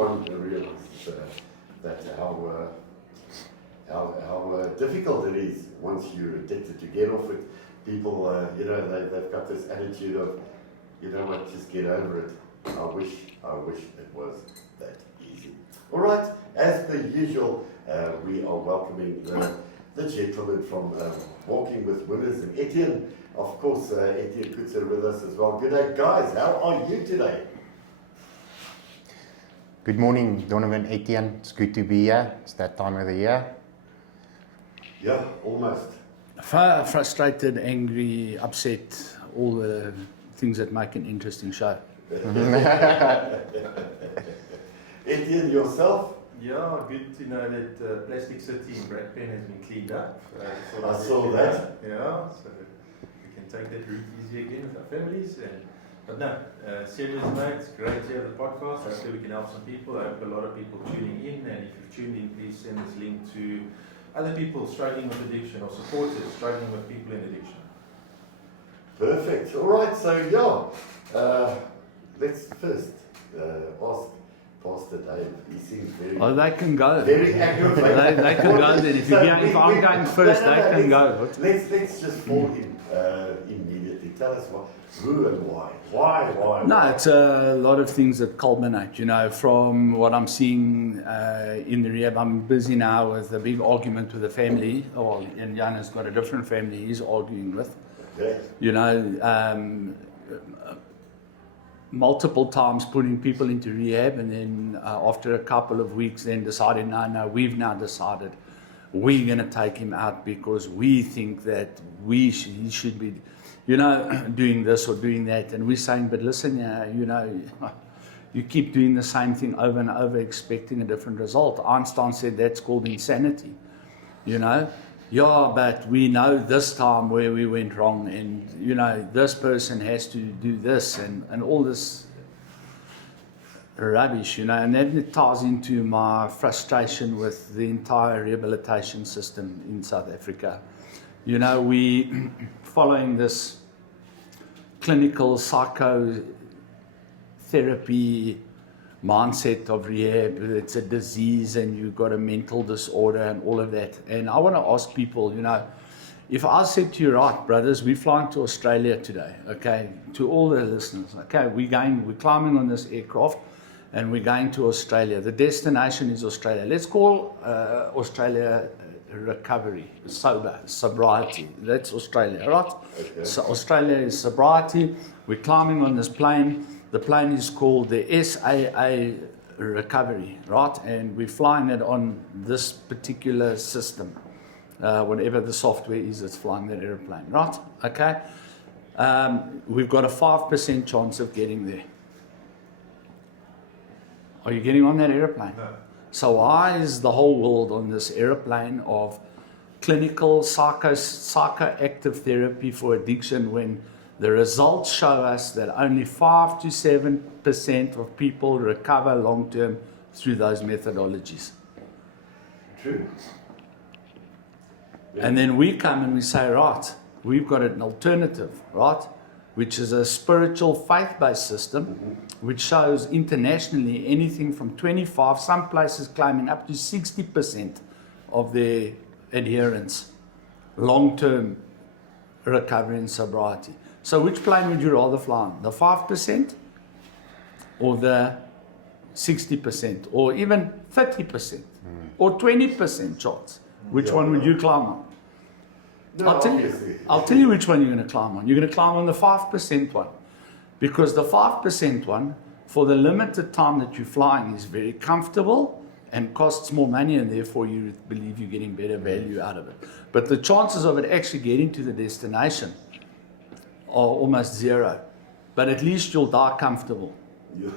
everyone realizes that how difficult it is once you're addicted to get off it. People, they've got this attitude of, you know what, just get over it. I wish it was that easy. All right, as per usual, we are welcoming the gentleman from Walking with Winners, and Etienne. Of course, Etienne Kutzer with us as well. Good day, guys. How are you today? Good morning, Donovan, Etienne. It's good to be here. It's that time of the year. Yeah, almost. Frustrated, angry, upset, all the things that make an interesting show. Etienne, yourself? Yeah, good to know that Plastic City in Brakpan has been cleaned up. I saw that. Yeah, so we can take that route easy again with our families. But no, serious mate, it's great to have the podcast. Hopefully we can help some people. I hope a lot of people tuning in, and if you've tuned in, please send this link to other people struggling with addiction or supporters struggling with people in addiction. Perfect. All right, so yeah, let's first ask Pastor Dave. He seems very... Oh, they can go. Very aggravated. They can go then. If I'm going first, they can go. Let's just fall in immediately. Tell us who and why. Why? No, it's a lot of things that culminate, from what I'm seeing in the rehab. I'm busy now with a big argument with the family. And Jan has got a different family he's arguing with. Okay. Multiple times putting people into rehab, and then after a couple of weeks then decided, no, we've now decided we're going to take him out because we think that he should be, doing this or doing that. And we're saying, but listen, you keep doing the same thing over and over expecting a different result. Einstein said that's called insanity, Yeah, but we know this time where we went wrong, and this person has to do this and all this rubbish, and that ties into my frustration with the entire rehabilitation system in South Africa. We following this clinical psychotherapy mindset of rehab. It's a disease and you've got a mental disorder and all of that. And I want to ask people, if I said to you, right, brothers, we're flying to Australia today, okay, to all the listeners, okay, we're climbing on this aircraft and we're going to Australia. The destination is Australia. Let's call Australia recovery, sobriety. That's Australia, right? Okay. So Australia is sobriety. We're climbing on this plane. The plane is called the SAA recovery, right? And we're flying it on this particular system. Whatever the software is that's flying that airplane, right? Okay. We've got a 5% chance of getting there. Are you getting on that airplane? No. So why is the whole world on this airplane of clinical psychoactive therapy for addiction when the results show us that only 5 to 7% of people recover long term through those methodologies? True. And then we come and we say, right, we've got an alternative, right, which is a spiritual faith-based system, which shows internationally anything from 25, some places claiming up to 60% of their adherents, long-term recovery and sobriety. So which plane would you rather fly on? The 5% or the 60% or even 30% or 20% chance? Which one would you climb on? No, I'll tell you which one you're going to climb on. You're going to climb on the 5% one. Because the 5% one, for the limited time that you're flying, is very comfortable and costs more money, and therefore you believe you're getting better value out of it. But the chances of it actually getting to the destination are almost zero. But at least you'll die comfortable. Yeah.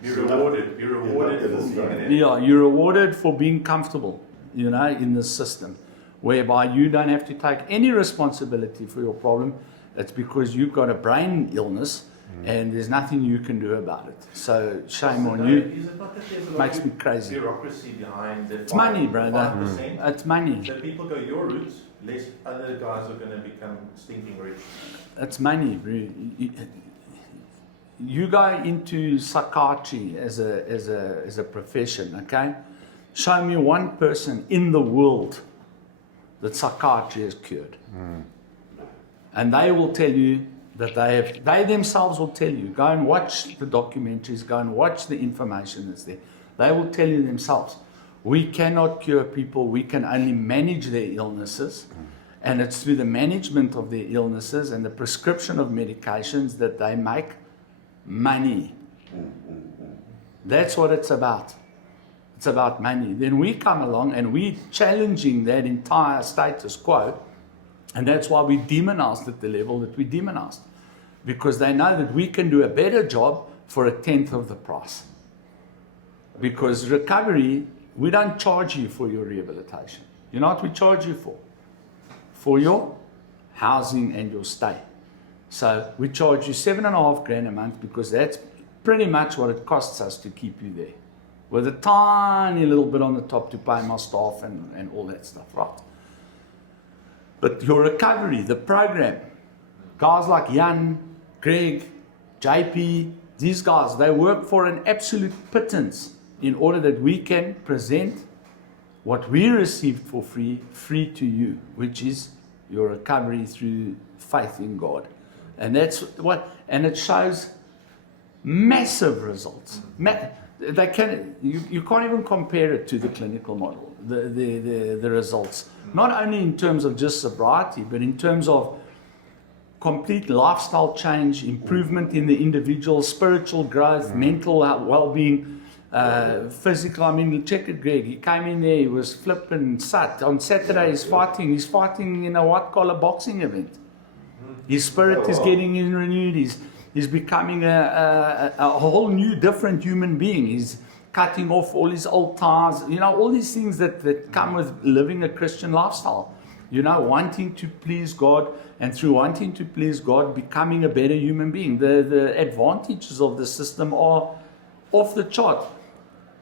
You're rewarded. You're rewarded for being an addict. Yeah, you're rewarded for being comfortable, in this system, whereby you don't have to take any responsibility for your problem. It's because you've got a brain illness and there's nothing you can do about it. So shame on you. Is it not that there's a lot Makes of me crazy. bureaucracy behind the It's money, brother. 5%? It's money. So people go your route, less other guys are going to become stinking rich. It's money, bro. you go into psychiatry as a profession, okay? Show me one person in the world that psychiatry has cured. And they will tell you that they themselves will tell you, go and watch the documentaries, go and watch the information that's there. They will tell you themselves, we cannot cure people, we can only manage their illnesses. And it's through the management of their illnesses and the prescription of medications that they make money. That's what it's about. It's about money. Then we come along and we're challenging that entire status quo. And that's why we demonized at the level that we demonized. Because they know that we can do a better job for 1/10 of the price. Because recovery, we don't charge you for your rehabilitation. You know what we charge you for? For your housing and your stay. So we charge you $7,500 a month because that's pretty much what it costs us to keep you there. With a tiny little bit on the top to pay my staff and all that stuff, right? But your recovery, the program, guys like Jan, Greg, JP, these guys, they work for an absolute pittance in order that we can present what we received for free to you, which is your recovery through faith in God. And that's what, and it shows massive results. They can, you can't even compare it to the clinical model, the results. Not only in terms of just sobriety, but in terms of complete lifestyle change, improvement in the individual, spiritual growth, mental well-being, physical. I mean, check it, Greg. He came in there, he was flipping sat. On Saturday, he's fighting in a white-collar boxing event. His spirit is getting renewed. He's becoming a whole new, different human being. He's cutting off all his old ties. You know, all these things that come with living a Christian lifestyle. You know, wanting to please God, and through wanting to please God, becoming a better human being. The advantages of the system are off the chart.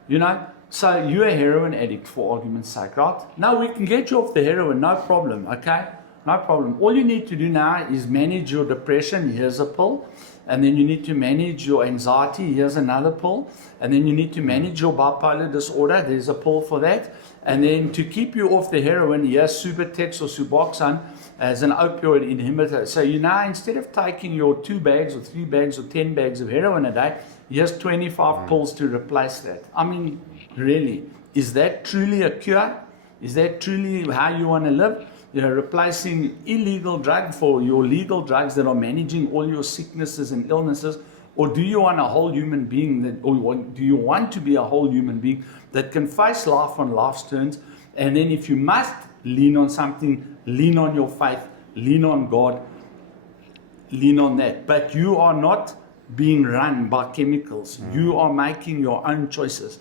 You know, so you're a heroin addict, for argument's sake, right? Now we can get you off the heroin, no problem, okay? No problem. All you need to do now is manage your depression. Here's a pill. And then you need to manage your anxiety. Here's another pill. And then you need to manage your bipolar disorder. There's a pill for that. And then to keep you off the heroin, here's Subutex or Suboxone as an opioid inhibitor. So you now, instead of taking your 2 bags or 3 bags or 10 bags of heroin a day, here's 25 pills to replace that. I mean, really, is that truly a cure? Is that truly how you want to live? You know, replacing illegal drug for your legal drugs that are managing all your sicknesses and illnesses, or do you want a whole human being or do you want to be a whole human being that can face life on life's terms? And then if you must lean on something, lean on your faith, lean on God, lean on that. But you are not being run by chemicals. You are making your own choices.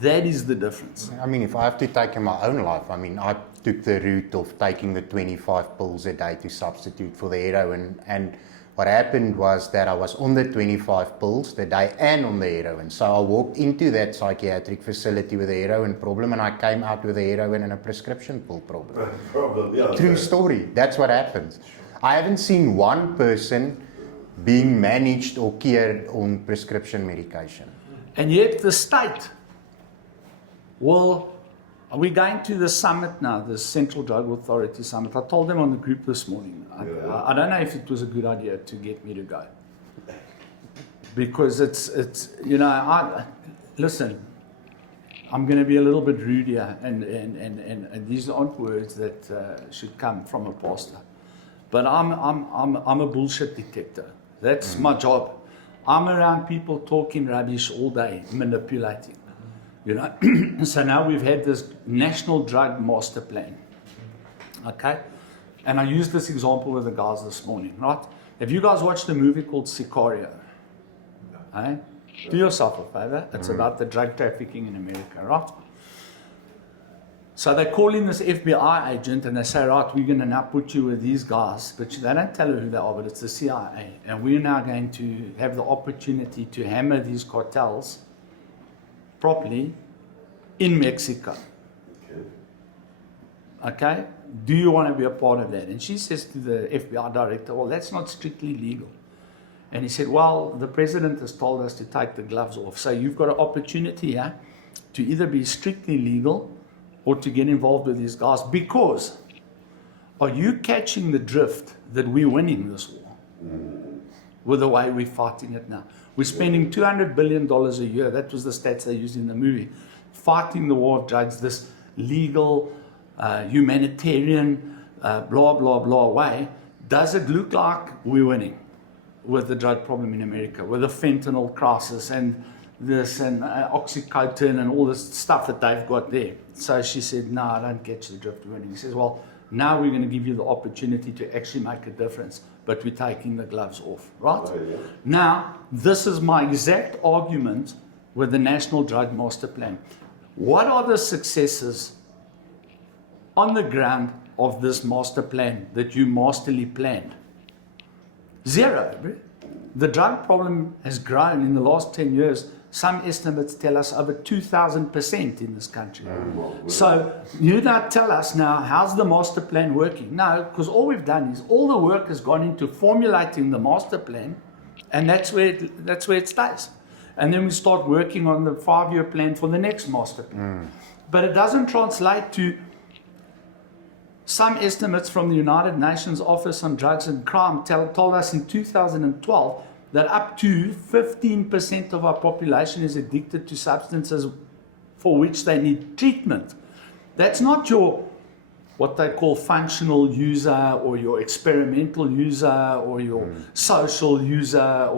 That is the difference. I mean, if I have to take in my own life, I mean, I took the route of taking the 25 pills a day to substitute for the heroin. And what happened was that I was on the 25 pills the day and on the heroin. So I walked into that psychiatric facility with a heroin problem, and I came out with a heroin and a prescription pill problem. Yeah, True story. That's what happens. I haven't seen one person being managed or cured on prescription medication. And yet the state, well, we're going to the summit now, the Central Drug Authority Summit. I told them on the group this morning, I don't know if it was a good idea to get me to go. Because it's you know, listen, I'm going to be a little bit rude here, and these aren't words that should come from a pastor. But I'm a bullshit detector. That's my job. I'm around people talking rubbish all day, manipulating. You know, so now we've had this national drug master plan, okay? And I used this example with the guys this morning, right? Have you guys watched a movie called Sicario? No. Do yourself a favor. It's about the drug trafficking in America, right? So they call in this FBI agent and they say, right, we're going to now put you with these guys. But they don't tell her who they are, but it's the CIA. And we're now going to have the opportunity to hammer these cartels properly in Mexico. Okay? Do you want to be a part of that? And she says to the FBI director, well, that's not strictly legal. And he said, well, the president has told us to take the gloves off. So you've got an opportunity here to either be strictly legal or to get involved with these guys. Because are you catching the drift that we're winning this war with the way we're fighting it now? We're spending $200 billion a year. That was the stats they used in the movie. Fighting the war of drugs, this legal, humanitarian, blah, blah, blah way. Does it look like we're winning with the drug problem in America, with the fentanyl crisis and this and oxycodone and all this stuff that they've got there? So she said, no, I don't catch the drift of winning. He says, well, now we're going to give you the opportunity to actually make a difference, but we're taking the gloves off, right? Oh, yeah. Now, this is my exact argument with the National Drug Master Plan. What are the successes on the ground of this master plan that you masterly planned? Zero. The drug problem has grown in the last 10 years. Some estimates tell us over 2,000% in this country. So you now tell us now, how's the master plan working? No, because all we've done is all the work has gone into formulating the master plan, and that's where it stays. And then we start working on the 5-year plan for the next master plan. But it doesn't translate to some estimates from the United Nations Office on Drugs and Crime told us in 2012 that up to 15% of our population is addicted to substances for which they need treatment. That's not your, what they call functional user or your experimental user or your social user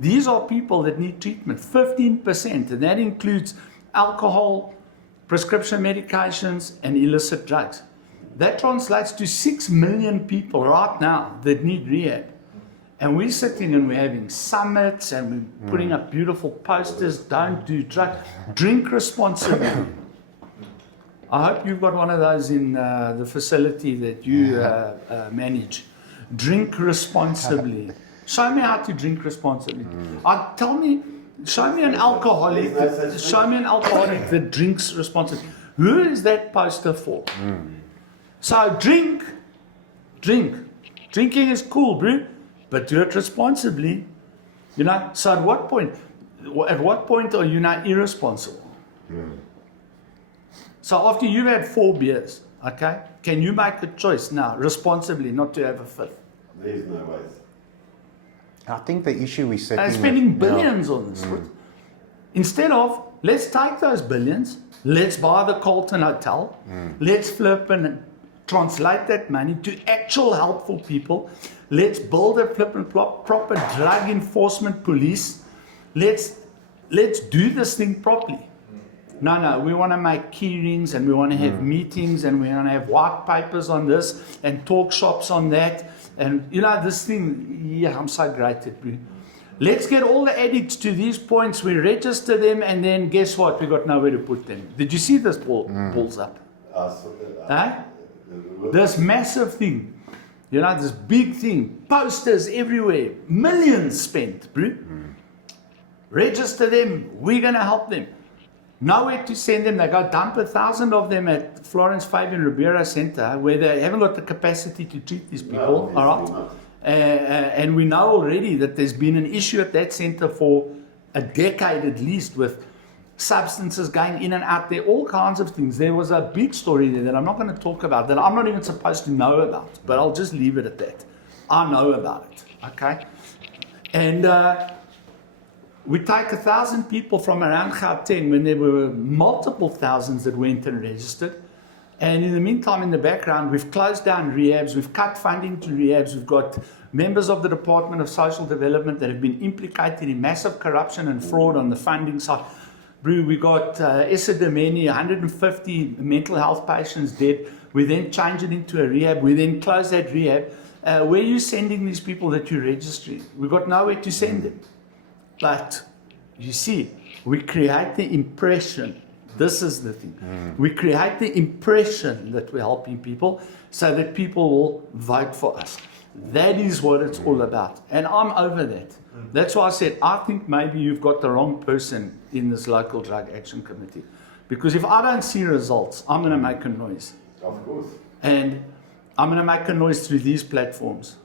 these are people that need treatment, 15%, and that includes alcohol, prescription medications, and illicit drugs. That translates to 6 million people right now that need rehab. And we're sitting and we're having summits and we're putting up beautiful posters, don't do drugs, drink responsibly. I hope you've got one of those in the facility that you manage. Drink responsibly. Show me how to drink responsibly. Show me an alcoholic that drinks responsibly. Who is that poster for? So drink. Drinking is cool, bro, but do it responsibly. You know, so at what point are you now irresponsible? So after you've had 4 beers, okay, can you make a choice now, responsibly, not to have a 5th? There's no ways. I think the issue we're sitting And with, spending billions on this. Instead of, let's take those billions, let's buy the Carlton Hotel, let's flip and translate that money to actual helpful people. Let's build a flip and flop proper drug enforcement police. Let's do this thing properly. No, we want to make key rings and we want to have meetings and we want to have white papers on this and talk shops on that. And you know, this thing, yeah, I'm so great at it. Let's get all the addicts to these points, we register them, and then guess what? We got nowhere to put them. Did you see this balls up? This massive thing. You know, this big thing. Posters everywhere. Millions spent, bro. Register them. We're going to help them. Nowhere to send them. They go dump 1,000 of them at Florence Fabian Ribeiro Center where they haven't got the capacity to treat these people. No, all right? And we know already that there's been an issue at that center for a decade at least with substances going in and out there, all kinds of things. There was a big story there that I'm not going to talk about, that I'm not even supposed to know about, but I'll just leave it at that. I know about it, okay? And we take 1,000 people from around Gauteng when there were multiple thousands that went and registered. And in the meantime, in the background, we've closed down rehabs, we've cut funding to rehabs, we've got members of the Department of Social Development that have been implicated in massive corruption and fraud on the funding side. We got Esidimeni, 150 mental health patients dead. We then change it into a rehab. We then close that rehab. Where are you sending these people that you're registering? We've got nowhere to send them. But you see, we create the impression. This is the thing. We create the impression that we're helping people so that people will vote for us. That is what it's all about. And I'm over that. That's why I said, I think maybe you've got the wrong person in this local drug action committee. Because if I don't see results, I'm going to make a noise. Of course. And I'm going to make a noise through these platforms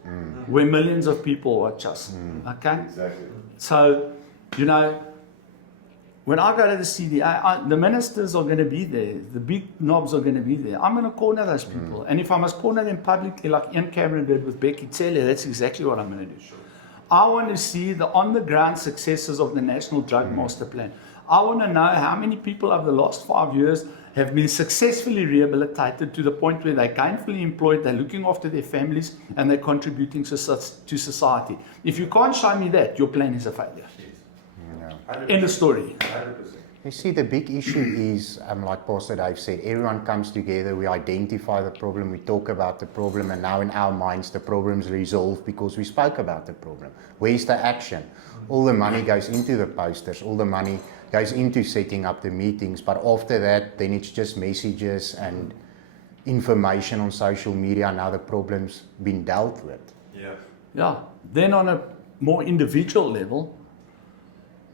where millions of people watch us. Okay? Exactly. So, you know, when I go to the CDA, the ministers are going to be there. The big knobs are going to be there. I'm going to corner those people. And if I must corner them publicly like Ian Cameron did with Becky Taylor, that's exactly what I'm going to do. I want to see the on-the-ground successes of the National Drug Master Plan. I want to know how many people over the last 5 years have been successfully rehabilitated to the point where they're gainfully employed, they're looking after their families, and they're contributing to society. If you can't show me that, your plan is a failure. End of story. 100%. You see, the big issue is, like Pastor Dave said, everyone comes together, we identify the problem, we talk about the problem, and now in our minds the problem's resolved because we spoke about the problem. Where's the action? All the money goes into the posters, all the money goes into setting up the meetings, but after that, then it's just messages and information on social media, and now the problem's been dealt with. Yeah. Yeah. Then on a more individual level,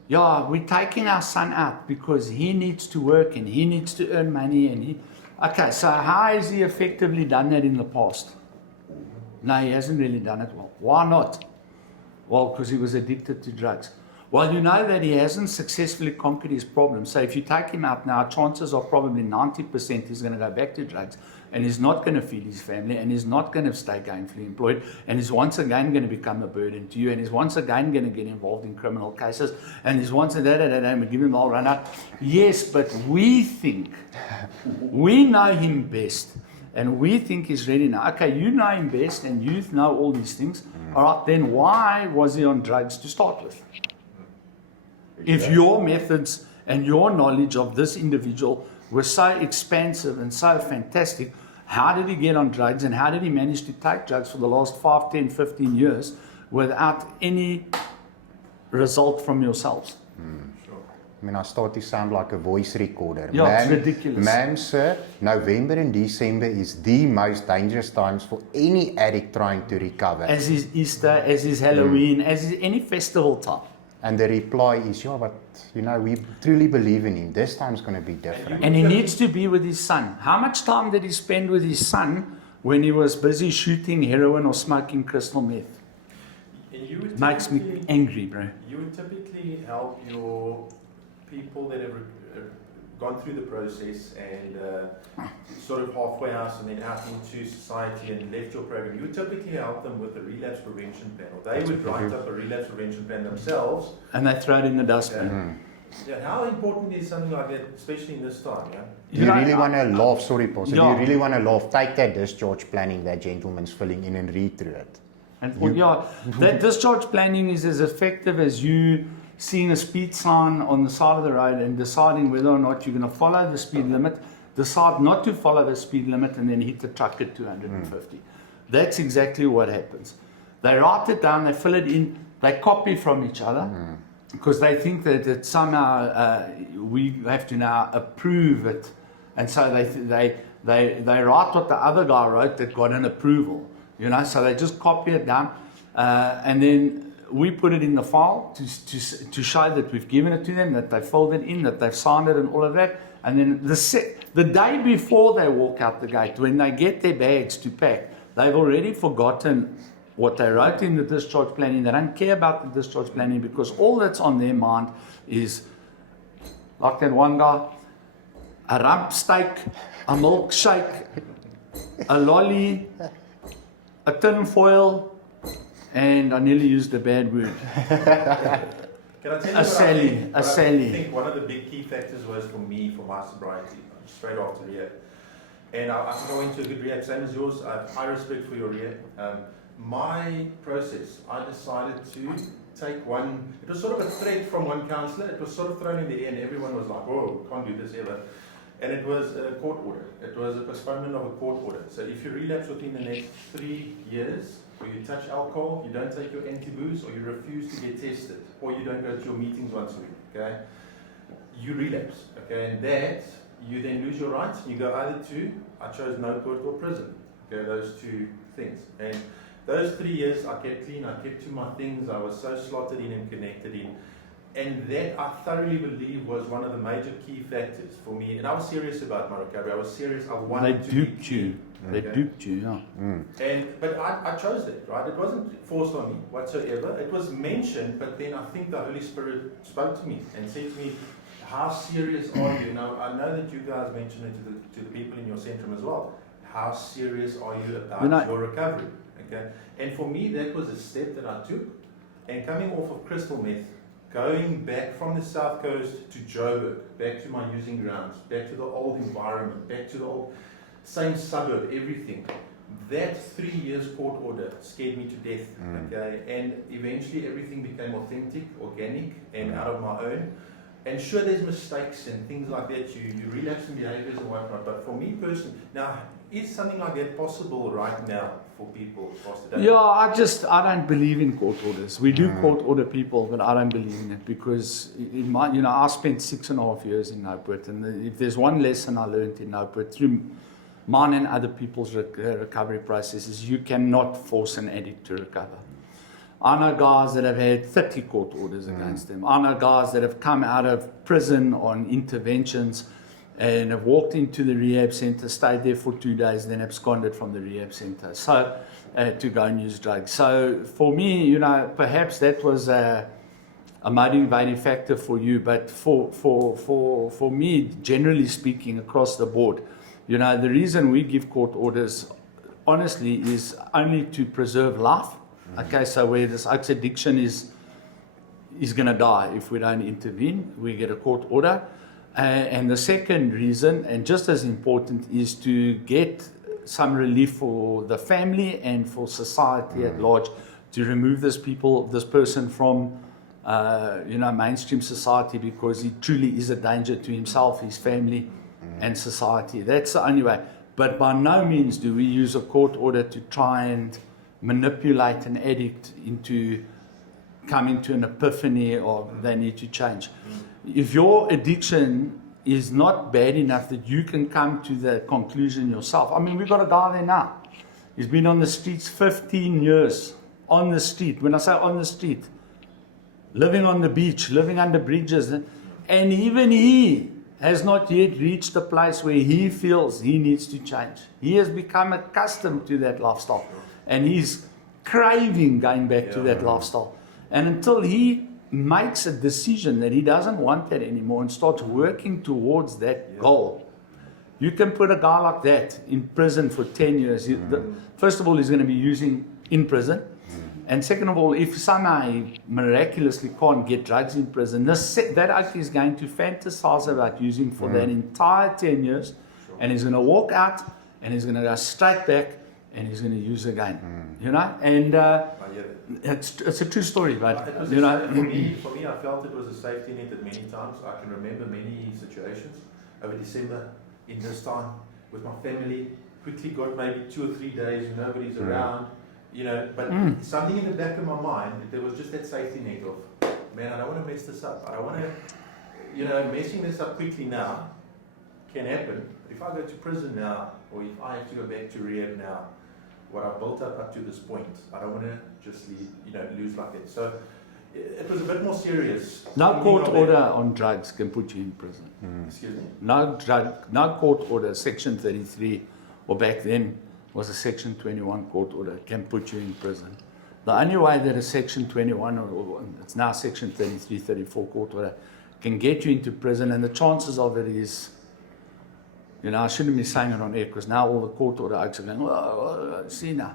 yeah, we're taking our son out because he needs to work and he needs to earn money okay, so how has he effectively done that in the past? No, he hasn't really done it well. Why not? Well, because he was addicted to drugs. Well, you know that he hasn't successfully conquered his problem. So if you take him out now, chances are probably 90% he's going to go back to drugs, and he's not going to feed his family, and he's not going to stay gainfully employed, and he's once again going to become a burden to you, and he's once again going to get involved in criminal cases, and he's once again, and we give him all run out. Yes, but we think, we know him best, and we think he's ready now. Okay, you know him best, and you know all these things. All right, then why was he on drugs to start with? If your methods and your knowledge of this individual were so expansive and so fantastic, how did he get on drugs and how did he manage to take drugs for the last 5, 10, 15 years without any result from yourselves? I mean, I start to sound like a voice recorder. Yeah, it's ridiculous. Ma'am, sir, November and December is the most dangerous times for any addict trying to recover. As is Easter, as is Halloween, as is any festival time. And the reply is, yeah, but, you know, we truly believe in him. This time's going to be different. And he needs to be with his son. How much time did he spend with his son when he was busy shooting heroin or smoking crystal meth? And you would Makes me typically- angry, bro. You would typically help your people that have gone through the process and sort of halfway house and then out into society and left your program. You would typically help them with a relapse prevention plan, or they would write up a relapse prevention plan themselves. And they throw it in the dustbin. Yeah, how important is something like that, especially in this time? Yeah. Do you really want to laugh? Sorry, Pastor. Yeah. Do you really want to laugh? Take that discharge planning that gentleman's filling in and read through it. And that discharge planning is as effective as you seeing a speed sign on the side of the road and deciding whether or not you're going to follow the speed limit, decide not to follow the speed limit, and then hit the truck at 250. That's exactly what happens. They write it down, they fill it in, they copy from each other because they think that somehow we have to now approve it, and so they write what the other guy wrote that got an approval. You know, so they just copy it down, and then we put it in the file to show that we've given it to them, that they filled it in, that they've signed it and all of that. And then the day before they walk out the gate, when they get their bags to pack, they've already forgotten what they wrote in the discharge planning. They don't care about the discharge planning because all that's on their mind is, like that one guy, a rump steak, a milkshake, a lolly, a tin foil, and I nearly used a bad word. Can I tell you A Sally. I think one of the big key factors was for me, for my sobriety, straight after rehab. And I can go into a good rehab, same as yours. I have high respect for your rehab. My process, I decided to take one, it was sort of a threat from one counsellor. It was sort of thrown in the air and everyone was like, whoa, can't do this ever. And it was a court order. It was a postponement of a court order. So if you relapse within the next 3 years, or you touch alcohol, you don't take your anti-booze, or you refuse to get tested, or you don't go to your meetings once a week, okay? You relapse, okay? And that, you then lose your rights. You go either to, I chose no court or prison, okay? Those two things. And those 3 years, I kept clean, I kept to my things, I was so slotted in and connected in. And that I thoroughly believe was one of the major key factors for me. And I was serious about my recovery. I was serious. I wanted to be clean. They duped you, yeah. But I chose that, right? It wasn't forced on me whatsoever. It was mentioned, but then I think the Holy Spirit spoke to me and said to me, how serious are you? Now, I know that you guys mentioned it to the people in your centrum as well. How serious are you about your recovery? Okay. And for me, that was a step that I took. And coming off of crystal meth, going back from the South Coast to Joburg, back to my using grounds, back to the old environment, back to the old same suburb, everything. That 3 years court order scared me to death. Okay, and eventually everything became authentic, organic, and out of my own. And sure, there's mistakes and things like that. You relapse in behaviors and whatnot. But for me personally, now, is something like that possible right now for people across the day? Yeah, I don't believe in court orders. We do court order people, but I don't believe in it because I spent 6.5 years in Nopewit, and if there's one lesson I learned in Nopewit through mine and other people's recovery processes, you cannot force an addict to recover. I know guys that have had 30 court orders against them. I know guys that have come out of prison on interventions and have walked into the rehab center, stayed there for 2 days, then absconded from the rehab center to go and use drugs. So for me, perhaps that was a motivating factor for you, but for me, generally speaking, across the board, the reason we give court orders, honestly, is only to preserve life. Okay, so where this addiction is going to die if we don't intervene, we get a court order. And the second reason, and just as important, is to get some relief for the family and for society at large, to remove this person from mainstream society, because he truly is a danger to himself, his family, and society. That's the only way. But by no means do we use a court order to try and manipulate an addict into coming to an epiphany or they need to change. If your addiction is not bad enough that you can come to the conclusion yourself. I mean, we've got a guy there now. He's been on the streets 15 years. On the street. When I say on the street, living on the beach, living under bridges. And even he has not yet reached a place where he feels he needs to change. He has become accustomed to that lifestyle. And he's craving going back to that lifestyle. And until he makes a decision that he doesn't want that anymore and starts working towards that goal, you can put a guy like that in prison for 10 years. First of all, he's going to be using in prison. And second of all, if somehow he miraculously can't get drugs in prison, that actually is going to fantasize about using for that entire 10 years. And he's going to walk out and he's going to go straight back and he's going to use again. And it's a true story, but for me, I felt it was a safety net at many times. I can remember many situations over December in this time with my family. Quickly got maybe 2 or 3 days, nobody's around, but something in the back of my mind, there was just that safety net of, man, I don't want to mess this up. I don't want to, messing this up quickly now can happen. If I go to prison now, or if I have to go back to rehab now, what I've built up to this point, I don't want to just lose like that. So it was a bit more serious. No court order on drugs can put you in prison. Excuse me? No court order, Section 33, or back then was a Section 21 court order, can put you in prison. The only way that a Section 21, or it's now Section 33, 34 court order, can get you into prison, and the chances of it is, I shouldn't be saying it on air because now all the court order acts are going, see now,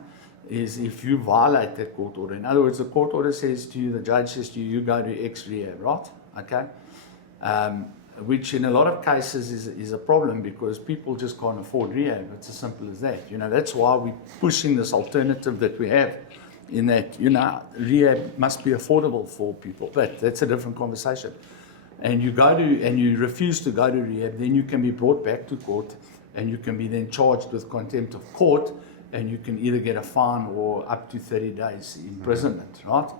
is if you violate that court order. In other words, the court order says to you, the judge says to you, you go to X rehab, right? Okay? Which in a lot of cases is a problem because people just can't afford rehab. It's as simple as that. That's why we're pushing this alternative that we have in that, rehab must be affordable for people. But that's a different conversation. And you refuse to go to rehab, then you can be brought back to court and you can be then charged with contempt of court and you can either get a fine or up to 30 days imprisonment, right?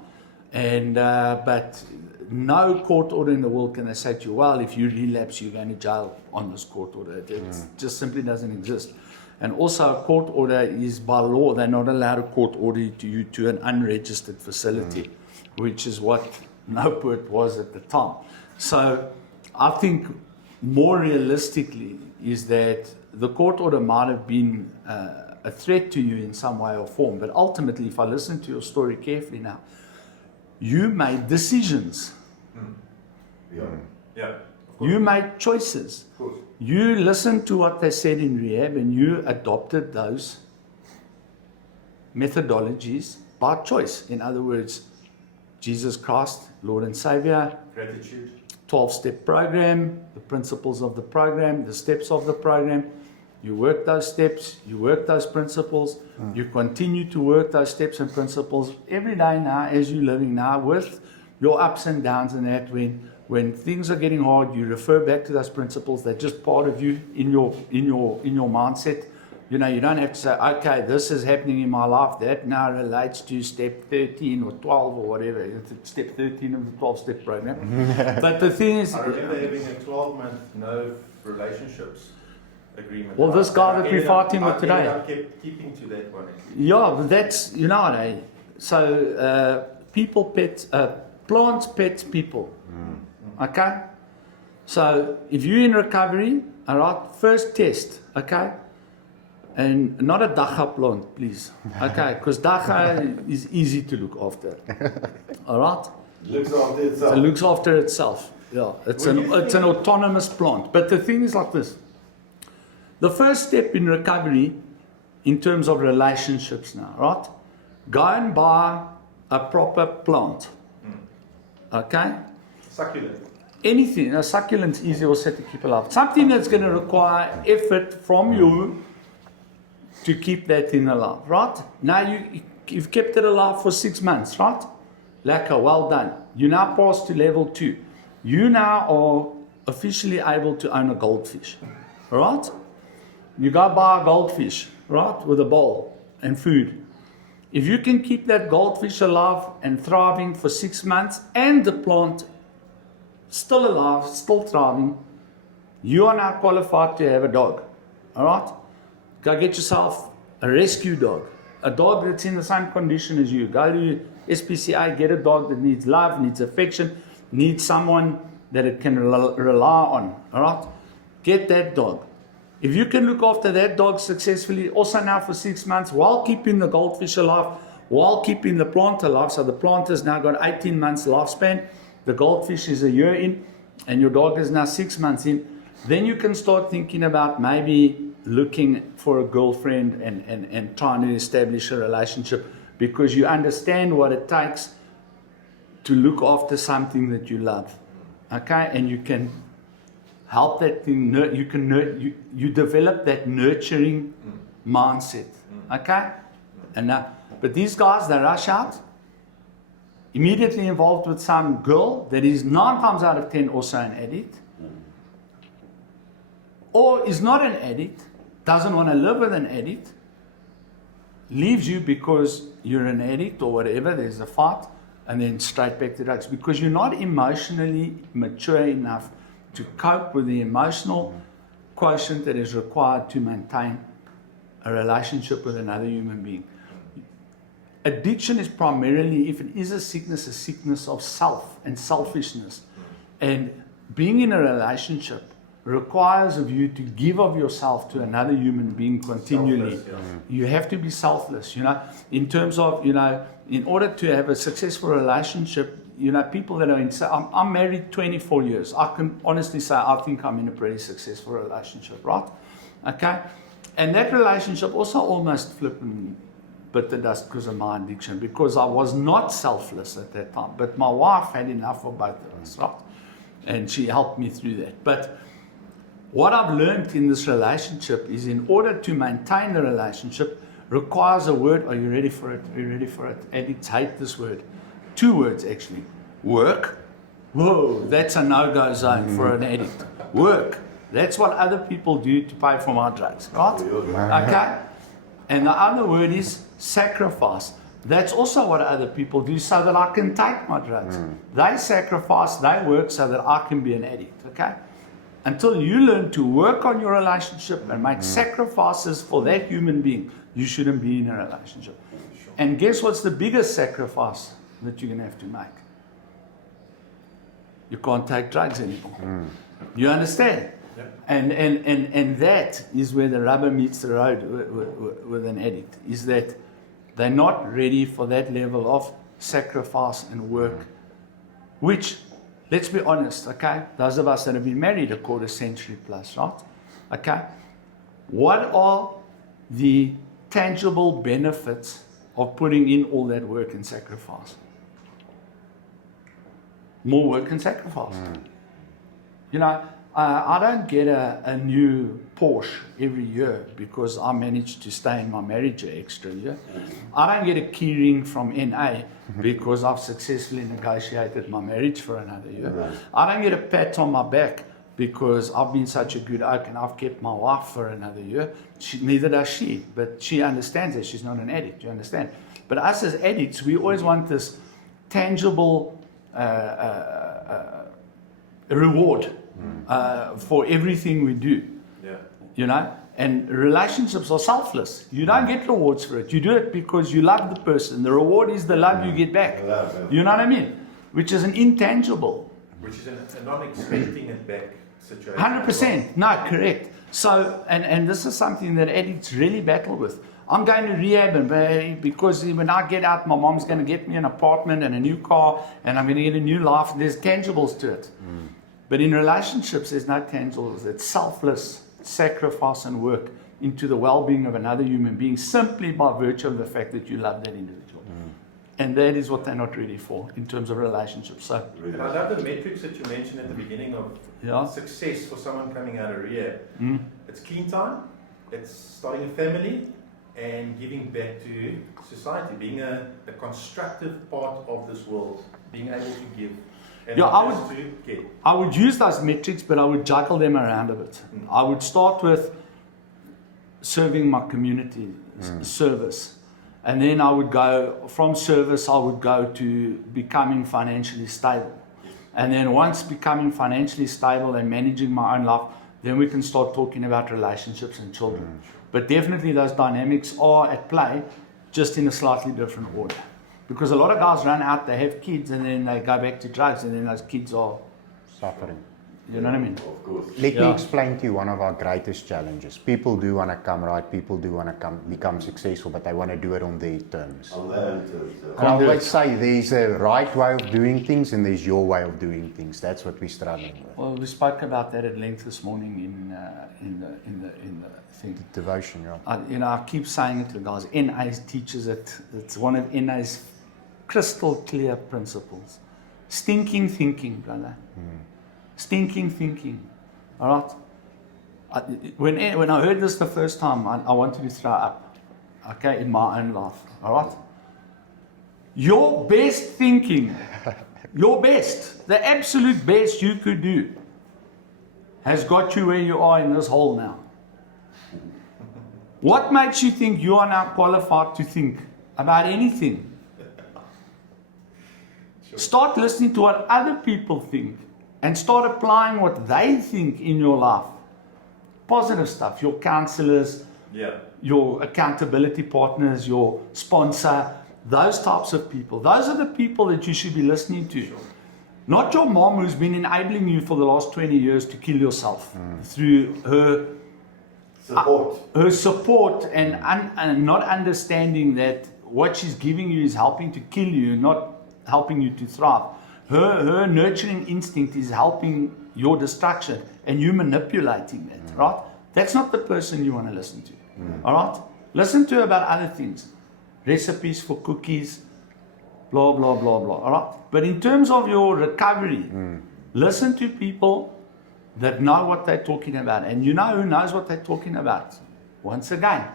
And but no court order in the world can say to you, well, if you relapse, you're going to jail on this court order. It just simply doesn't exist. And also a court order is by law, they're not allowed to court order you to an unregistered facility, which is what know it was at the time. So I think more realistically is that the court order might have been a threat to you in some way or form, but ultimately, if I listen to your story carefully now, you made decisions. Yeah. Yeah. You made choices. Of course. You listened to what they said in rehab and you adopted those methodologies by choice. In other words, Jesus Christ, Lord and Savior, Gratitude. 12-step program, the principles of the program, the steps of the program. You work those steps, you work those principles, you continue to work those steps and principles every day now as you're living now with your ups and downs and that. When things are getting hard, you refer back to those principles. They're just part of you in your mindset. You know, you don't have to say, okay, this is happening in my life. That now relates to step 13 or 12 or whatever. It's step 13 of the 12-step program. But the thing is, I remember having a 12-month no relationships agreement. Well, this guy that we're fighting with today. I kept keeping to that one. yeah, but that's, you know, so people pet, plants pets people. Okay? So if you're in recovery, all right, first test, okay? And not a dacha plant, please. Okay, because dacha is easy to look after. All right? Looks after itself. It looks after itself. Yeah, it's an autonomous plant. But the thing is like this. The first step in recovery, in terms of relationships now, right? Go and buy a proper plant. Okay? Succulent. Anything, a succulent's easy also to keep alive. Something that's going to require effort from you to keep that thing alive, right? Now you've kept it alive for 6 months, right? Lekker, well done. You now pass to level 2. You now are officially able to own a goldfish, right? You go buy a goldfish, right, with a bowl and food. If you can keep that goldfish alive and thriving for 6 months and the plant still alive, still thriving, you are now qualified to have a dog, all right? Go get yourself a rescue dog, a dog that's in the same condition as you. Go to SPCA, get a dog that needs love, needs affection, needs someone that it can rely on, all right? Get that dog. If you can look after that dog successfully, also now for 6 months, while keeping the goldfish alive, while keeping the plant alive, so the plant has now got 18 months lifespan, the goldfish is a year in, and your dog is now 6 months in, then you can start thinking about maybe looking for a girlfriend and trying to establish a relationship, because you understand what it takes to look after something that you love, okay? And you can help that thing, you develop that nurturing mindset, okay? And but these guys, they rush out, immediately involved with some girl that is 9 times out of 10 also an addict, or is not an addict, doesn't want to live with an addict, leaves you because you're an addict or whatever, there's a fight, and then straight back to drugs, because you're not emotionally mature enough to cope with the emotional quotient that is required to maintain a relationship with another human being. Addiction is primarily, if it is a sickness of self and selfishness. And being in a relationship requires of you to give of yourself to another human being continually. Selfless, yeah. You have to be selfless, you know, in terms of, you know, in order to have a successful relationship, you know, people that are in, I'm married 24 years. I can honestly say I think I'm in a pretty successful relationship, right? Okay? And that relationship also almost flipped and bit the dust because of my addiction, because I was not selfless at that time. But my wife had enough for both of us, right? And she helped me through that. But what I've learned in this relationship is, in order to maintain the relationship requires a word. Are you ready for it? Are you ready for it? Addicts hate this word. 2 words actually. Work. Whoa, that's a no-go zone for an addict. Work. That's what other people do to pay for my drugs, right? Okay? And the other word is sacrifice. That's also what other people do so that I can take my drugs. They sacrifice, they work so that I can be an addict, okay? Until you learn to work on your relationship and make sacrifices for that human being, you shouldn't be in a relationship. And guess what's the biggest sacrifice that you're going to have to make? you can't take drugs anymore. You understand? Yep. And that is where the rubber meets the road with an addict, is that they're not ready for that level of sacrifice and work, which, let's be honest, okay, those of us that have been married a quarter century plus, right? Okay, what are the tangible benefits of putting in all that work and sacrifice? More work and sacrifice. You know, I don't get a new Porsche every year because I managed to stay in my marriage an extra year. I don't get a key ring from NA because I've successfully negotiated my marriage for another year. I don't get a pat on my back because I've been such a good oak and I've kept my wife for another year. Neither does she, but she understands that she's not an addict, you understand? But us as addicts, we always want this tangible reward for everything we do. Yeah. You know, and relationships are selfless. You don't get rewards for it. You do it because you love the person. The reward is the love you get back. You know what I mean? Which is an intangible. Which is a non-expecting it back situation. 100%. No, correct. So, and this is something that addicts really battle with. I'm going to rehab and because when I get out, my mom's going to get me an apartment and a new car and I'm going to get a new life. There's tangibles to it. But in relationships, there's no tangibles. It's selfless sacrifice and work into the well-being of another human being simply by virtue of the fact that you love that individual. And that is what they're not ready for in terms of relationships. So, And I love the metrics that you mentioned at the beginning of success for someone coming out of rehab. It's clean time, it's starting a family, and giving back to society, being a constructive part of this world, being able to give. And not just to get. I would use those metrics, but I would juggle them around a bit. I would start with serving my community, service. And then I would go, from service, I would go to becoming financially stable. And then once becoming financially stable and managing my own life, then we can start talking about relationships and children. But definitely those dynamics are at play, just in a slightly different order. Because a lot of guys run out, they have kids, and then they go back to drugs, and then those kids are Suffering. You know what I mean? Of course. Let me explain to you one of our greatest challenges. People do want to come right, people do want to become successful, but they want to do it on their terms. On their own terms, And I always say there's a right way of doing things and there's your way of doing things. That's what we're struggling with. Well, we spoke about that at length this morning in the thing. Devotion, yeah. I keep saying it to the guys. NA teaches it. It's one of NA's crystal clear principles. Stinking thinking, brother. Stinking thinking. All right? When I heard this the first time, I wanted to throw up. Okay, in my own life. All right? Your best thinking, your best, the absolute best you could do, has got you where you are in this hole now. What makes you think you are now qualified to think about anything? Start listening to what other people think and start applying what they think in your life. Positive stuff, your counselors, your accountability partners, your sponsor, those types of people. Those are the people that you should be listening to. Sure. Not your mom who's been enabling you for the last 20 years to kill yourself through her support and not understanding that what she's giving you is helping to kill you, not helping you to thrive. Her nurturing instinct is helping your destruction and you manipulating that, right? That's not the person you want to listen to, all right? Listen to her about other things, recipes for cookies, blah, blah, blah, blah, all right? But in terms of your recovery, listen to people that know what they're talking about. And you know who knows what they're talking about. Once again,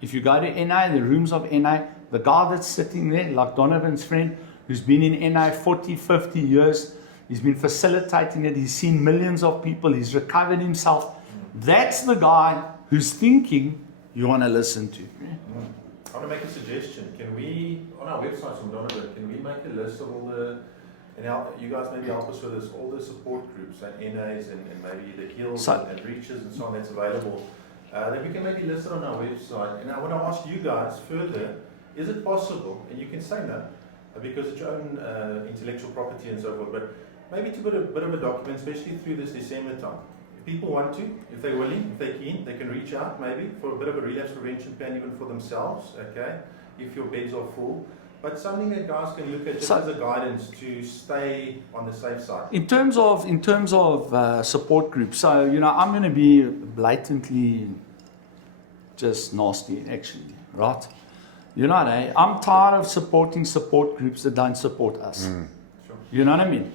if you go to NA, the rooms of NA, the guy that's sitting there, like Donovan's friend, who's been in NA 40, 50 years, he's been facilitating it, he's seen millions of people, he's recovered himself. That's the guy who's thinking you want to listen to. I want to make a suggestion. Can we, on our website from Donovan, can we make a list of all the, and you guys maybe help us with this, all the support groups and NAs and maybe the Hills and Reaches and so on that's available, that we can maybe list it on our website. And I want to ask you guys further, is it possible, and you can say no, because it's your own intellectual property and so forth, but maybe to put a bit of a document, especially through this December time. If people want to, if they're willing, if they're keen, they can reach out maybe for a bit of a relapse prevention plan even for themselves, okay, if your beds are full. But something that guys can look at just as a guidance to stay on the safe side. In terms of support groups, so I'm going to be blatantly just nasty, actually, right? I'm tired of supporting support groups that don't support us. Sure. You know what I mean?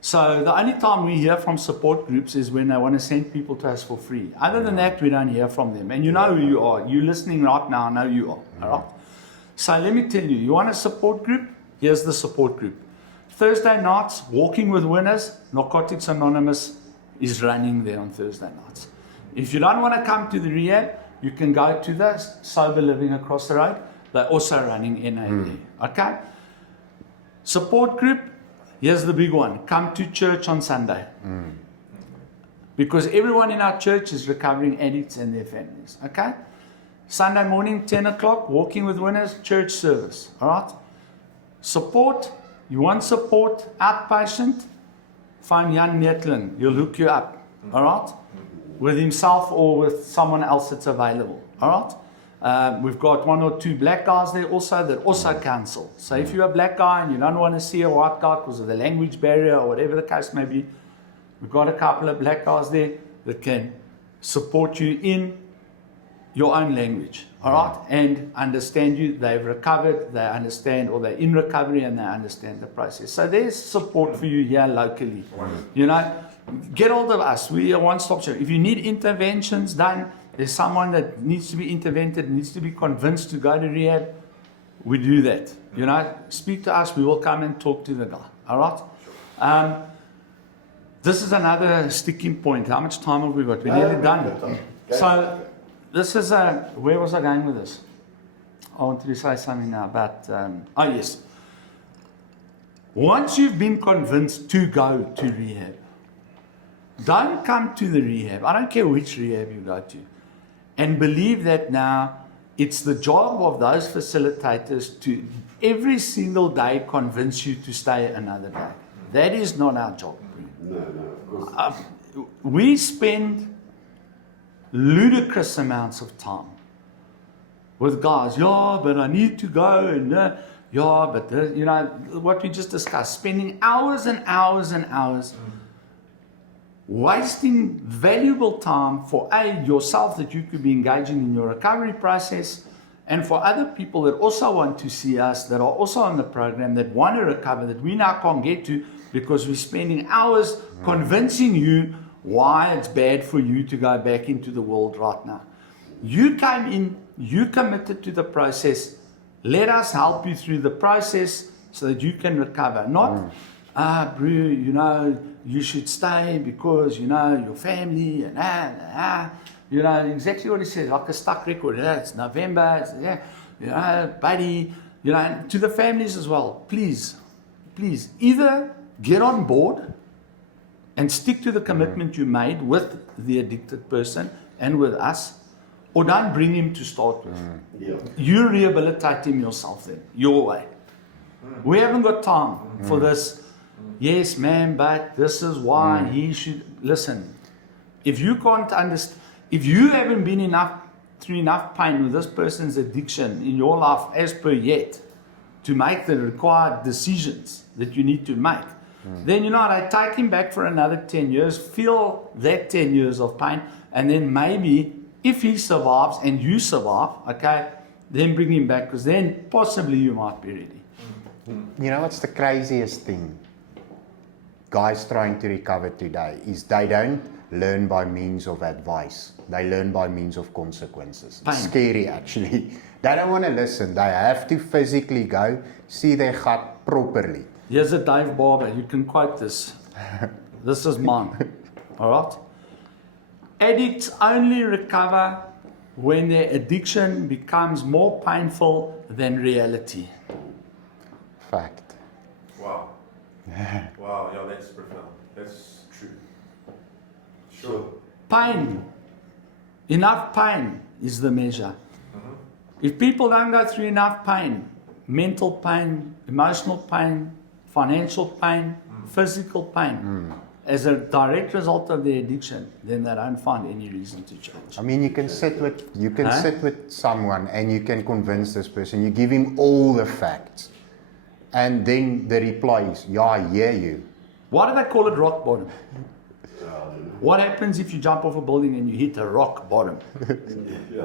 So the only time we hear from support groups is when they want to send people to us for free. Other than that, we don't hear from them. And you know who you are. You listening right now, I know you are. All right? So let me tell you, you want a support group? Here's the support group. Thursday nights, Walking with Winners, Narcotics Anonymous is running there on Thursday nights. If you don't want to come to the rehab, you can go to the Sober Living across the road. They're also running NA there. Okay? Support group, here's the big one. Come to church on Sunday. Because everyone in our church is recovering addicts and their families. Okay? Sunday morning, 10 o'clock, Walking with Winners, church service. All right? Support. You want support, outpatient? Find Jan Netlin. He'll hook you up. All right? With himself or with someone else that's available. All right? We've got 1 or 2 black guys there also that also counsel. So if you're a black guy and you don't want to see a white guy because of the language barrier or whatever the case may be, we've got a couple of black guys there that can support you in your own language, all right, and understand you. They've recovered, they understand, or they're in recovery and they understand the process. So there's support for you here locally. Get hold of us. We are one-stop shop. If you need interventions done, there's someone that needs to be intervened, needs to be convinced to go to rehab, we do that. Speak to us, we will come and talk to the guy, all right? This is another sticking point. How much time have we got? We're nearly done. So this is where was I going with this? I wanted to say something now about, yes. Once you've been convinced to go to rehab, don't come to the rehab. I don't care which rehab you go to. And believe that now it's the job of those facilitators to every single day convince you to stay another day. That is not our job. No, of course. We spend ludicrous amounts of time with guys. Yeah, but I need to go, and what we just discussed, spending hours and hours and hours wasting valuable time for yourself that you could be engaging in your recovery process, and for other people that also want to see us, that are also on the program, that want to recover, that we now can't get to because we're spending hours convincing you why it's bad for you to go back into the world right now. You came in, you committed to the process. Let us help you through the process so that you can recover. Not, Brew, you should stay because, your family and exactly what he said, like a stuck record. It's November, buddy, to the families as well. Please, either get on board and stick to the commitment you made with the addicted person and with us, or don't bring him to start with. You rehabilitate him yourself then, your way. We haven't got time for this. Yes, man, but this is why he should listen. If you can't understand, if you haven't been through enough pain with this person's addiction in your life as per yet to make the required decisions that you need to make, then I take him back for another 10 years, feel that 10 years of pain, and then maybe if he survives and you survive, okay, then bring him back, because then possibly you might be ready. You know what's the craziest thing? Guys trying to recover today is they don't learn by means of advice. They learn by means of consequences. It's scary, actually. They don't want to listen. They have to physically go see their gut properly. Here's a Dave Barber. You can quote this. This is mine. All right? Addicts only recover when their addiction becomes more painful than reality. Fact. Wow. Wow, yeah, that's profound. That's true. Sure. Pain. Enough pain is the measure. If people don't go through enough pain, mental pain, emotional pain, financial pain, physical pain, as a direct result of their addiction, then they don't find any reason to change. I mean, you can sit with someone and you can convince this person. You give him all the facts, and then the reply is, "Yeah, I hear you." Why do they call it rock bottom? What happens if you jump off a building and you hit a rock bottom? Yeah.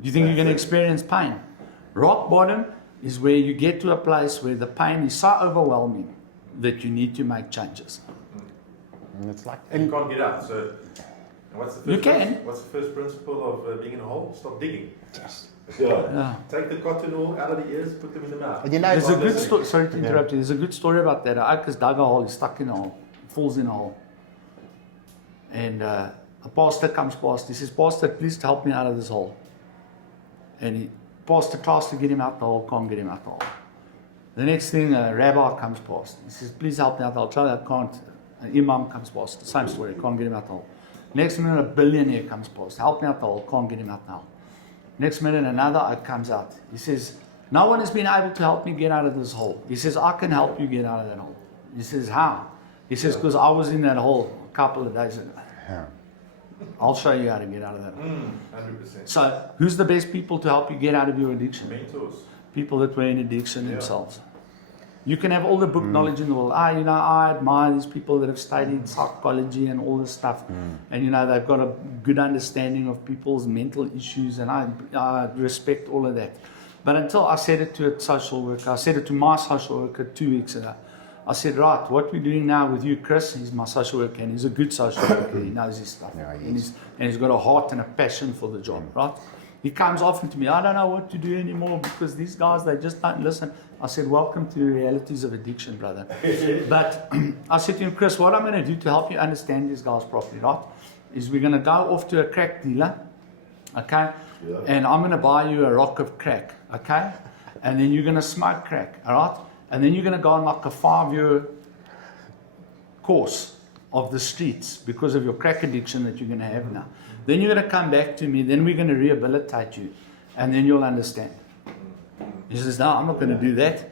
Do you think you're going to experience pain? Rock bottom is where you get to a place where the pain is so overwhelming that you need to make changes. And it's like, And you can't get out. So, what's the first You can. What's the first principle of being in a hole? Stop digging. Yeah. Yeah. Take the cotton wool out of the ears, put them in the mouth. and you know, There's a good Listen. story. Sorry to interrupt you. There's a good story about that. A uncle's dug a hole. He's stuck in a hole. Falls in a hole. And a pastor comes past. He says, "Pastor, please help me out of this hole." And pastor tries to get him out the hole. Can't get him out the hole. The next thing, a rabbi comes past. He says, "Please help me out the hole." Try that, can't. An imam comes past. The same story. Can't get him out the hole. Next minute, a billionaire comes past. "Help me out the hole." Can't get him out the hole. Next minute, another comes out. He says, "No one has been able to help me get out of this hole." He says, "I can help you get out of that hole." He says, "How?" He says, "Because I was in that hole a couple of days ago. yeah. I'll show you how to get out of that hole." 100%. So, who's the best people to help you get out of your addiction? Mentors. People that were in addiction Yeah. themselves. You can have all the book knowledge in the world. I admire these people that have studied psychology and all this stuff. And, they've got a good understanding of people's mental issues, and I respect all of that. But until I said it to a social worker, I said it to my social worker 2 weeks ago. I said, "Right, what we're doing now with you, Chris," he's my social worker, and he's a good social worker. He knows his stuff. Yeah, he and, is. he's got a heart and a passion for the job, right? He comes often to me, "I don't know what to do anymore because these guys, they just don't listen." I said, "Welcome to the realities of addiction, brother." But I said to him, "Chris, what I'm going to do to help you understand these guys properly, right, is we're going to go off to a crack dealer, okay? Yeah. And I'm going to buy you a rock of crack, okay? And then you're going to smoke crack, all right? And then you're going to go on like a 5-year course of the streets because of your crack addiction that you're going to have now. Then you're going to come back to me, then we're going to rehabilitate you, and then you'll understand." He says, "No, I'm not going to do that."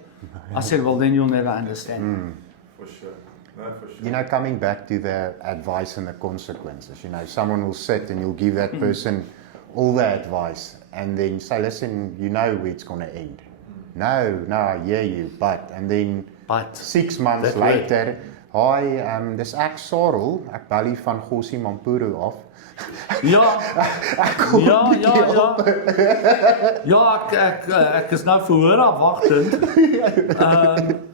I said, "Well, then you'll never understand." For sure. No, for sure. Coming back to the advice and the consequences, someone will sit and you'll give that person all the advice and then say, "Listen, you know where it's going to end." No, I hear you, and then But 6 months that way- later, "Hi, dis ek Sarel, ek bel hier van Gossie Mampuru af." ja, ek is nou verhoor afwagtend.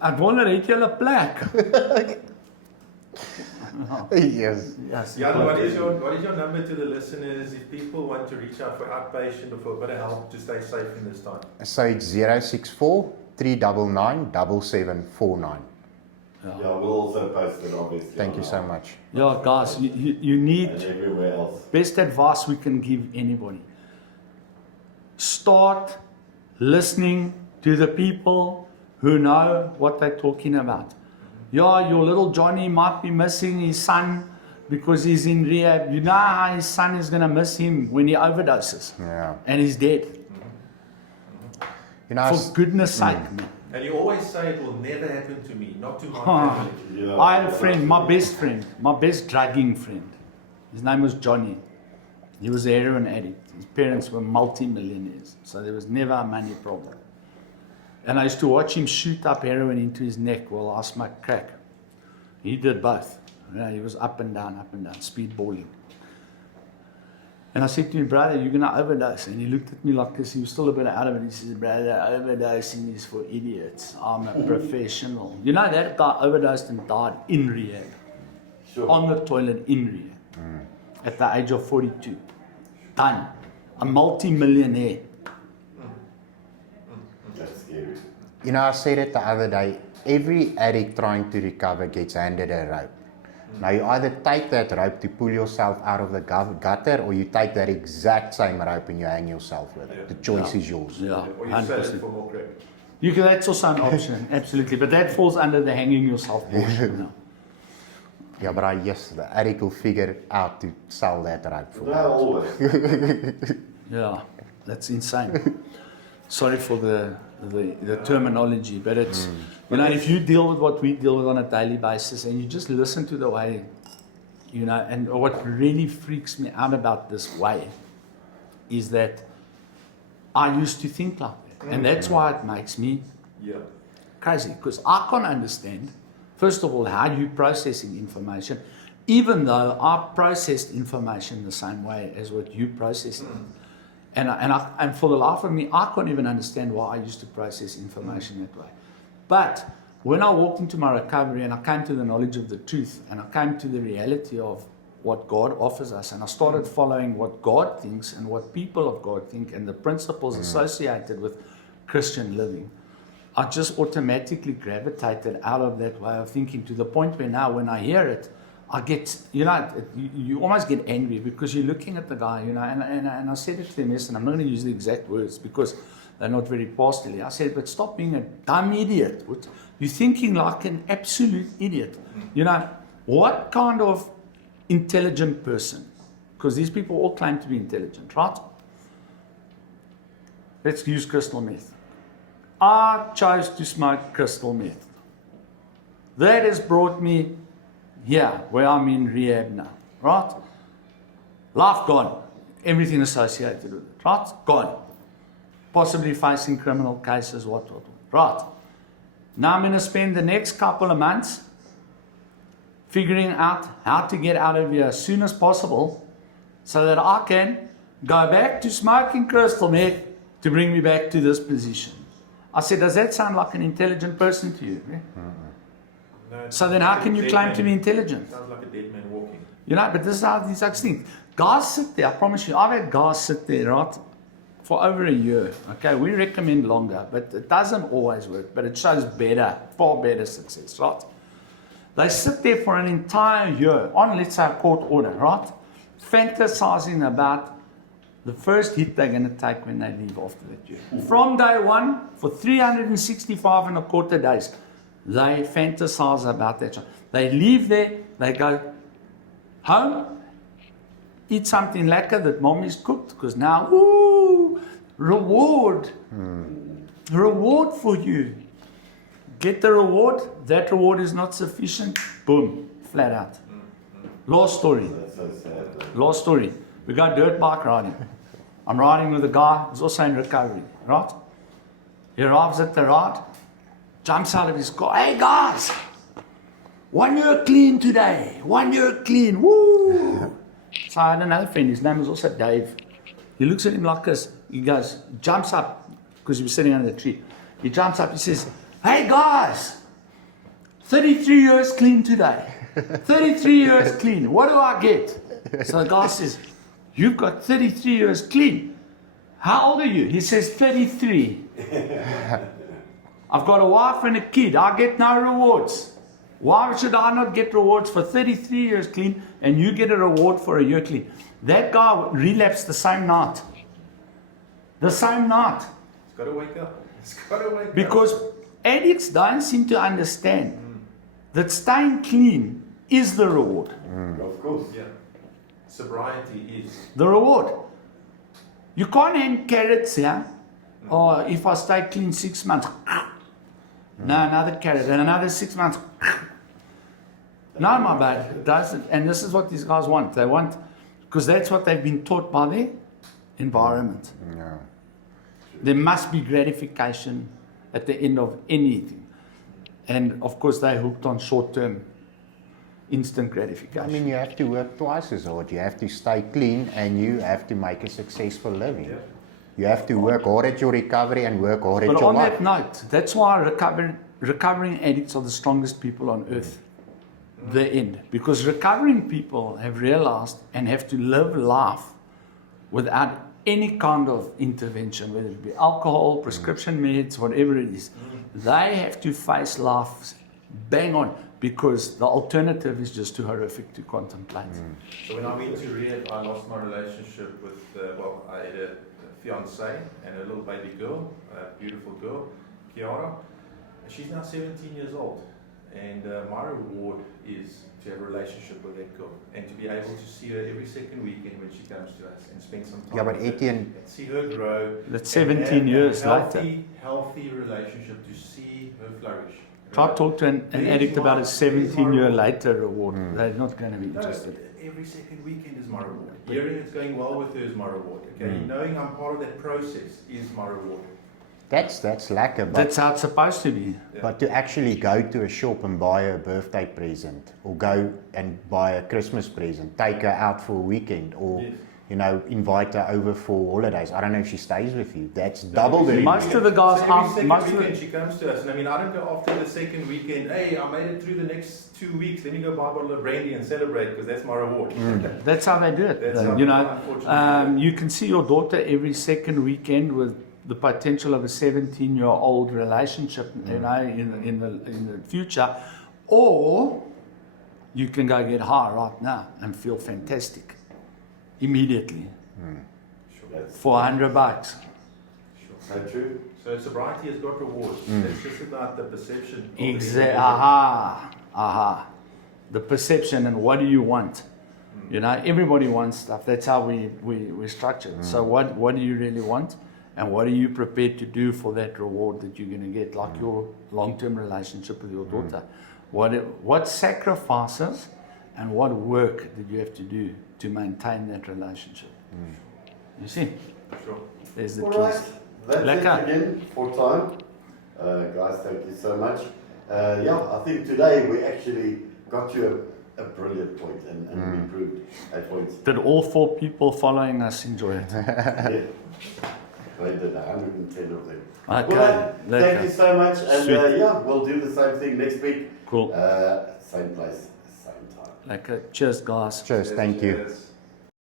Ek wonder, het jy 'n plek? Yes. Yes. Jan, what is your number to the listeners if people want to reach out for outpatient or for a bit of help to stay safe in this time? So it's 064 399 7749. Yeah, we'll also post it obviously. Thank on you so our- much. Ja, guys, you And need everywhere else. best advice we can give anybody. Start listening to the people who know what they're talking about. Yeah, your little Johnny might be missing his son because he's in rehab. You know how his son is going to miss him when he overdoses Yeah. and he's dead. I For goodness sake, man. And you always say it will never happen to me, not to my Huh. family. Yeah. I had a friend, my best drugging friend. His name was Johnny. He was a heroin addict. His parents were multi-millionaires, so there was never a money problem. And I used to watch him shoot up heroin into his neck while I smoked crack. He did both. He was up and down, speedballing. And I said to him, "Brother, you're going to overdose." And he looked at me like this. He was still a bit out of it. He said, "Brother, overdosing is for idiots. I'm a professional." You know, that guy overdosed and died in rehab. Sure. On the toilet in rehab. At the age of 42. Done. A multi-millionaire. That's scary. I said it the other day, every addict trying to recover gets handed a rope. Now you either take that rope to pull yourself out of the gutter, or you take that exact same rope and you hang yourself with it. Yeah. The choice is yours. Yeah, Or you sell it 100%. for more crack. That's also an option, absolutely. But that falls under the hanging yourself portion. Yeah, but yes, the addict will figure out to sell that rope for No, that. always. Yeah, that's insane. Sorry for the the terminology, but it's, you know, if you deal with what we deal with on a daily basis and you just listen to the way, you know, and what really freaks me out about this way is that I used to think like that. And that's why it makes me crazy, because I can't understand, first of all, how you're processing information, even though I processed information the same way as what you processed it. And for the life of me, I can't even understand why I used to process information that way. But when I walked into my recovery and I came to the knowledge of the truth and I came to the reality of what God offers us, and I started following what God thinks and what people of God think and the principles associated with Christian living, I just automatically gravitated out of that way of thinking to the point where now when I hear it, I get, you know, you almost get angry because you're looking at the guy, you know, and I said it to them yesterday, I'm not going to use the exact words because they're not very pastorly. I said, but stop being a dumb idiot. You're thinking like an absolute idiot. You know, what kind of intelligent person, because these people all claim to be intelligent, right? Let's use crystal meth. I chose to smoke crystal meth. That has brought me here, where I'm in rehab now, right? Life gone. Everything associated with it, right? Gone. Possibly facing criminal cases, what. Right. Now I'm going to spend the next couple of months figuring out how to get out of here as soon as possible so that I can go back to smoking crystal meth to bring me back to this position. I said, does that sound like an intelligent person to you? No, So then how can you claim to be intelligent? Sounds like a dead man walking. You know, but this is how these such things. Guys sit there, I promise you, I've had guys sit there, right, for over a year. Okay, we recommend longer, but it doesn't always work, but it shows better, far better success, right? They sit there for an entire year on, let's say, a court order, right? Fantasizing about the first hit they're going to take when they leave after that year. From day one, for 365 and a quarter days, they fantasize about that. They leave there, they go home, eat something lekker that mommy's cooked, because now, woo, reward. Reward for you. Get the reward, that reward is not sufficient, boom, flat out. Last story. That's so sad. Man. Last story. We got dirt bike riding. I'm riding with a guy who's also in recovery, right? He arrives at the ride, jumps out of his car. Hey guys, 1 year clean today. 1 year clean. Woo! So I had another friend, his name was also Dave. He looks at him like this. He goes, jumps up, because he was sitting under the tree. He jumps up, he says, hey guys, 33 years clean today. 33 years clean. What do I get? So the guy says, you've got 33 years clean. How old are you? He says, 33. I've got a wife and a kid. I get no rewards. Why should I not get rewards for 33 years clean and you get a reward for a year clean? That guy relapsed the same night. The same night. It's got to wake up. It's got to wake up. Because addicts don't seem to understand that staying clean is the reward. Of course. Yeah. Sobriety is. The reward. You can't hang carrots here. Or if I stay clean 6 months, no, another carrot, and another 6 months. No, my bad. It doesn't. And this is what these guys want. They want, because that's what they've been taught by their environment. Yeah. There must be gratification at the end of anything. And of course, they're hooked on short-term, instant gratification. I mean, you have to work twice as hard. You have to stay clean and you have to make a successful living. Yeah. You have to work hard at your recovery and work hard at But your on life. that note, that's why recovering addicts are the strongest people on earth. The end. Because recovering people have realized and have to live life without any kind of intervention, whether it be alcohol, prescription meds, whatever it is. They have to face life bang on because the alternative is just too horrific to contemplate. So when I went to rehab, I lost my relationship with, I had a fiance and a little baby girl, a beautiful girl, Kiara. And she's now 17 years old. And my reward is to have a relationship with that girl and to be able to see her every second weekend when she comes to us and spend some time Yeah, but with her Etienne, and see her grow. That's and 17 have years a later. healthy relationship to see her flourish. Try to talk to an There's addict about a my- there's 17-year my- later reward. They're not going to be No, interested. every second weekend is my reward. Hearing it's going well with her is my reward. Okay, knowing I'm part of that process is my reward. that's lekker, but That's how it's supposed to be. Yeah. But to actually go to a shop and buy a birthday present, or go and buy a Christmas present, take her out for a weekend, or Yes. you know, invite her over for holidays. I don't know if she stays with you. That's double the Most reward. of the guys so every aren't- second most of the- weekend she comes to us, and I mean, I don't go after the second weekend. Hey, I made it through the next 2 weeks. Let me go buy a bottle of brandy and celebrate because that's my reward. That's how they do it. That's though. how You people know, unfortunately do it. you can see your daughter every second weekend with the potential of a 17-year-old relationship, you know, in the future, or you can go get high right now and feel fantastic immediately That's for $100. Sure. so true. So sobriety has got rewards. It's just about the perception. of the Exactly. individual. Aha. The perception and what do you want? You know, everybody wants stuff. That's how we structure it. So what do you really want? And what are you prepared to do for that reward that you're going to get? Like your long-term relationship with your daughter. What sacrifices and what work did you have to do to maintain that relationship? You see? Sure. There's the All right, keys. that's Lekker. it again for time. Guys, thank you so much. Yeah, I think today we actually got to a brilliant point and we proved at points. Did all 4 people following us enjoy it? Yeah. They did 110 of them. Okay. Well, thank you Lekker. so much, and Sweet. yeah, we'll do the same thing next week. Cool. Same place, same time. Lekker. Cheers, guys. Cheers, thank you. Cheers.